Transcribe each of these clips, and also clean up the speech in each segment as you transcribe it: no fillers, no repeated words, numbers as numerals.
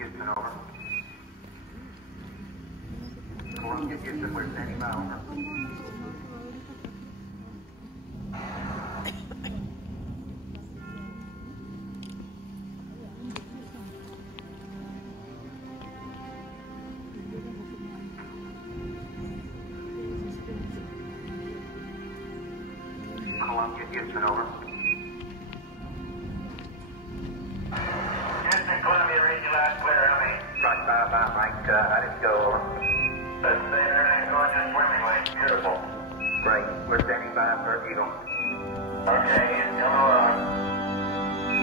Houston, over. Columbia, Houston, we're standing by, over. Columbia, Houston, over. Houston, Columbia, read your last clear, how many? Right by Mike, I didn't go, over. Let's say everything's going just swimming way. Beautiful. Great, we're standing by for Eagle. Okay, Houston, hello.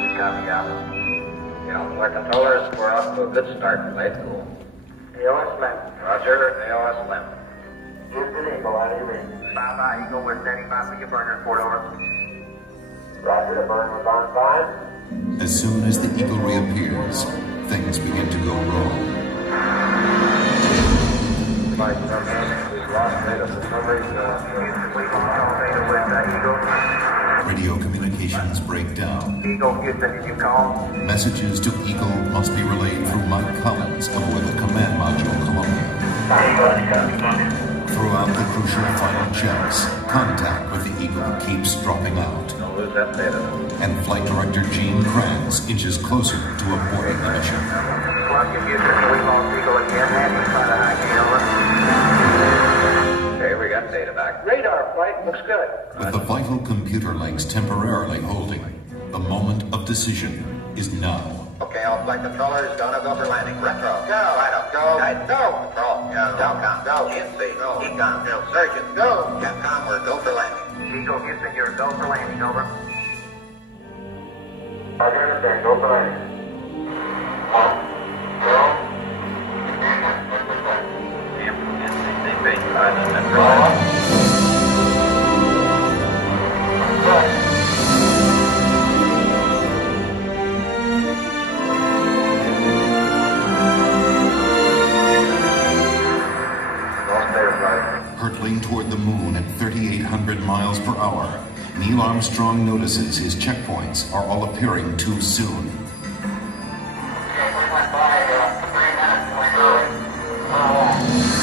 We copy out. Our controllers, we're off to a good start. Play it cool. AOS Lim. Roger, AOS Lim. Houston, Eagle, how do you read? Bye, Eagle, we're standing by for your burner report, over. Roger, the burn was on fine. As soon as the Eagle reappears, things begin to go wrong. Mike, we've lost data for some reason. Houston, we lost all data with Eagle. Radio communications break down. Eagle, Houston, did you call? Messages to Eagle must be relayed through Mike Collins aboard the command module Columbia. Throughout the crucial final checks, contact with the Eagle keeps dropping out. Don't lose that data. And Flight Director Gene Kranz inches closer to aborting the mission. Columbia, Houston, we lost Eagle again. Heading by the high key, over. Okay, we got data back. Radar flight looks good. With the vital computer links temporarily holding, the moment of decision is now. Okay, all flight controllers, gonna go for landing. Retro, go. Right go. Guide, go. Control, go. Telcom, go. INSEE, go. Econ, go. Surgeon, go. Capcom, we're go for landing. Eagle, Houston, you're go for landing, over. Roger, understand, go for landing. Go. Hurtling toward the moon at 3,800 miles per hour, Neil Armstrong notices his checkpoints are all appearing too soon.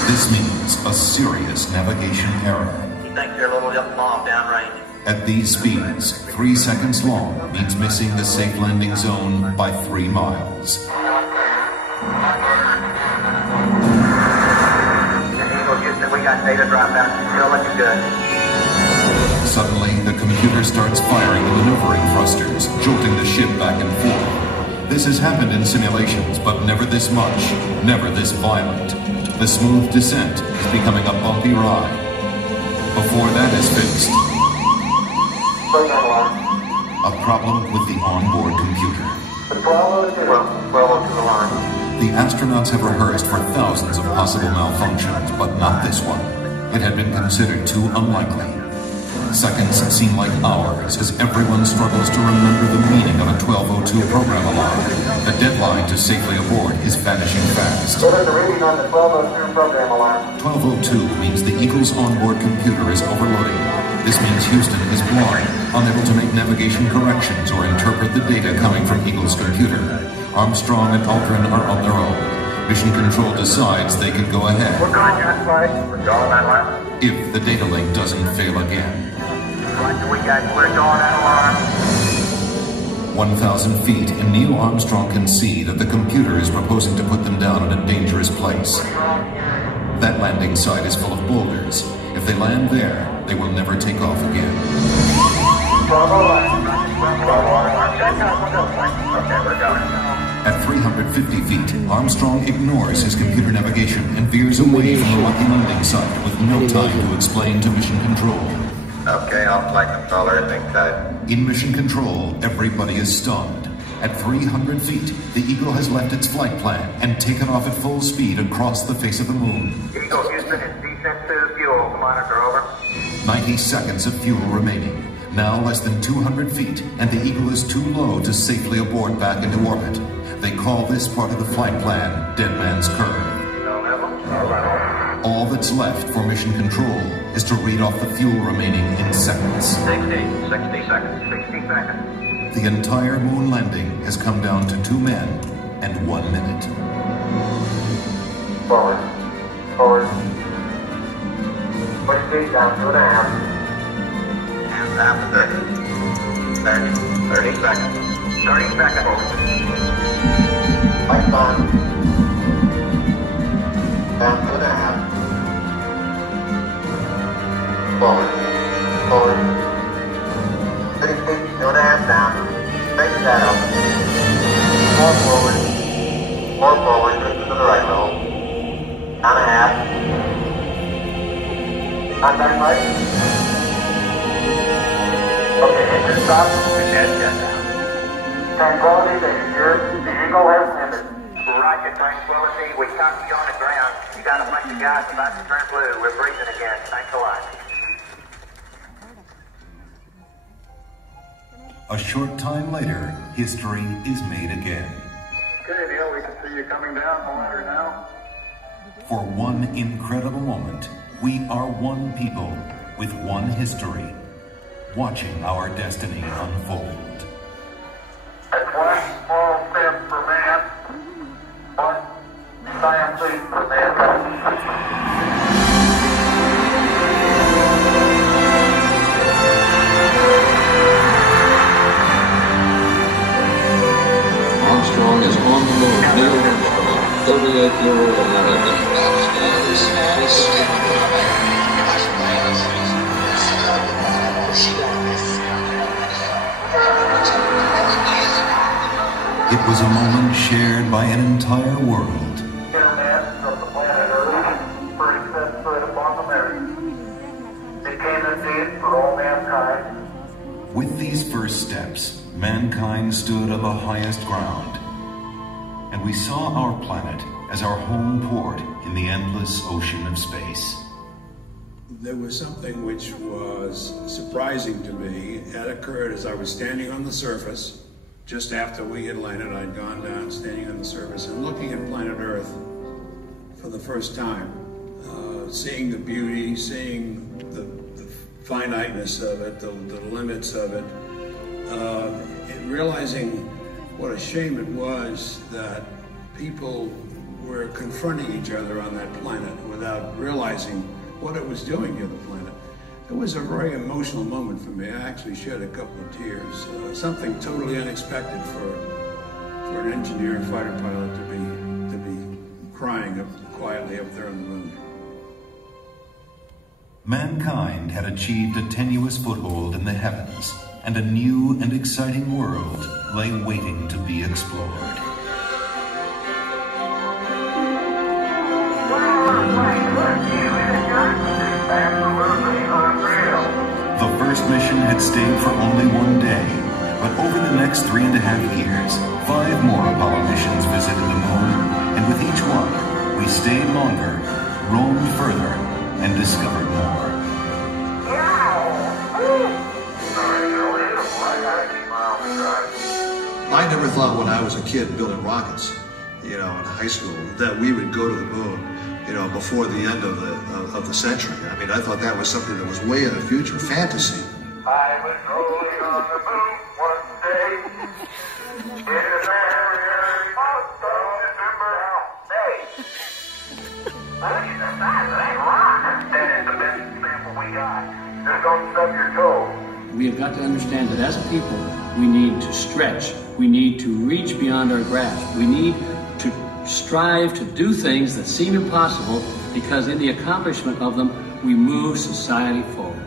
This means a serious navigation error. He thinks you're a little long downrange. At these speeds, 3 seconds long means missing the safe landing zone by 3 miles. Eagle, Houston, we got data dropped out. Still looking good. Suddenly, the computer starts firing the maneuvering thrusters, jolting the ship back and forth. This has happened in simulations, but never this much, never this violent. The smooth descent is becoming a bumpy ride. Before that is fixed, a problem with the onboard computer. The astronauts have rehearsed for thousands of possible malfunctions, but not this one. It had been considered too unlikely. Seconds seem like hours as everyone struggles to remember the meaning of a 1202 program alarm. The deadline to safely aboard is vanishing fast. What is the reading on the 1202 program alarm? 1202 means the Eagle's onboard computer is overloading. This means Houston is blind, unable to make navigation corrections or interpret the data coming from Eagle's computer. Armstrong and Aldrin are on their own. Mission Control decides they can go ahead. We're going that flight. We're going that line. If the data link doesn't fail again. Roger, we got clear going that alarm. 1,000 feet, and Neil Armstrong can see that the computer is proposing to put them down in a dangerous place. That landing site is full of boulders. If they land there, they will never take off again. Okay, we're going. At 350 feet, Armstrong ignores his computer navigation and veers away from the lucky landing site with no time to explain to Mission Control. Okay, all flight controllers, in cut. In Mission Control, everybody is stunned. At 300 feet, the Eagle has left its flight plan and taken off at full speed across the face of the moon. Eagle, Houston, it's descent to fuel. Monitor, over. 90 seconds of fuel remaining. Now less than 200 feet, and the Eagle is too low to safely abort back into orbit. They call this part of the flight plan Dead Man's Curve. All that's left for Mission Control is to read off the fuel remaining in seconds. 60 seconds. 60 seconds. The entire moon landing has come down to 2 men and 1 minute. Forward. Forward. Put your feet down, 2.5. Hands down to 30. 30 seconds. 30 seconds. Lights on. Down 2.5. Forward. Forward. 30 feet, 2.5 down. Straight shadow. More forward. More forward. Just to the right roll. Down 1/2. Contact light. Okay, engine stop. Head down. Tranquility, the Eagle has ended. Roger, Tranquility. We copy you on the ground. You got a bunch of guys about to turn blue. We're breathing again. Thanks a lot. A short time later, history is made again. Okay, Neil, we can see you coming down the ladder now. For one incredible moment, we are one people with one history, watching our destiny unfold. That's one small step for man, one giant leap for mankind. Armstrong is on the moon. Neil Armstrong, 38-year-old American. It was a moment shared by an entire world. Man from the planet Earth first set foot upon the Mary. It came indeed for all mankind. With these first steps, mankind stood on the highest ground, and we saw our planet as our home port in the endless ocean of space. There was something which was surprising to me. It occurred as I was standing on the surface. Just after we had landed, I'd gone down, standing on the surface and looking at planet Earth for the first time. Seeing the beauty, seeing the finiteness of it, the limits of it, and realizing what a shame it was that people were confronting each other on that planet without realizing what it was doing to the planet. It was a very emotional moment for me. I actually shed a couple of tears. Something totally unexpected for an engineer and fighter pilot to be crying up quietly up there on the moon. Mankind had achieved a tenuous foothold in the heavens, and a new and exciting world lay waiting to be explored. The first mission had stayed for only 1 day, but over the next 3.5 years, 5 more Apollo missions visited the moon, and with each one, we stayed longer, roamed further, and discovered more. I never thought when I was a kid building rockets, in high school, that we would go to the moon, before the end of the century. I mean, I thought that was something that was way in the future, fantasy. I was rolling on the moon one day. In a very December day. Look at the size of that rock. That is the best example we got. Just don't stub your toe. We have got to understand that as a people, we need to stretch. We need to reach beyond our grasp. We need to strive to do things that seem impossible, because in the accomplishment of them, we move society forward.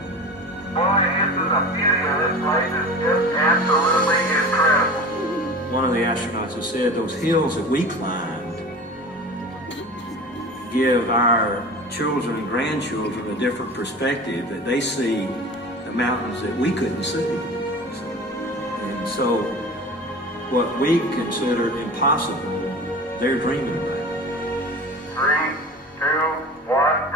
Boy, isn't the beauty of this place is just absolutely incredible. One of the astronauts has said those hills that we climbed give our children and grandchildren a different perspective, that they see the mountains that we couldn't see. And so what we considered impossible, they're dreaming about. 3, 2, 1.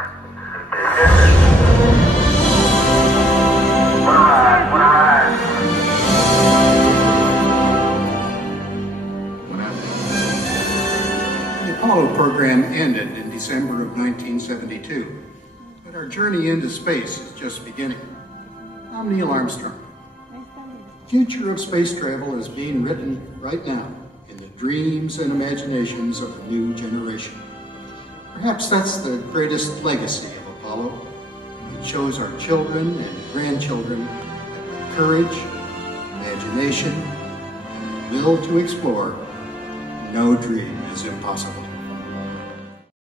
What a ride, what a ride. The Apollo program ended in December of 1972, but our journey into space is just beginning. I'm Neil Armstrong. The future of space travel is being written right now in the dreams and imaginations of a new generation. Perhaps that's the greatest legacy of Apollo. It shows our children and grandchildren that with courage, imagination, and will to explore, no dream is impossible.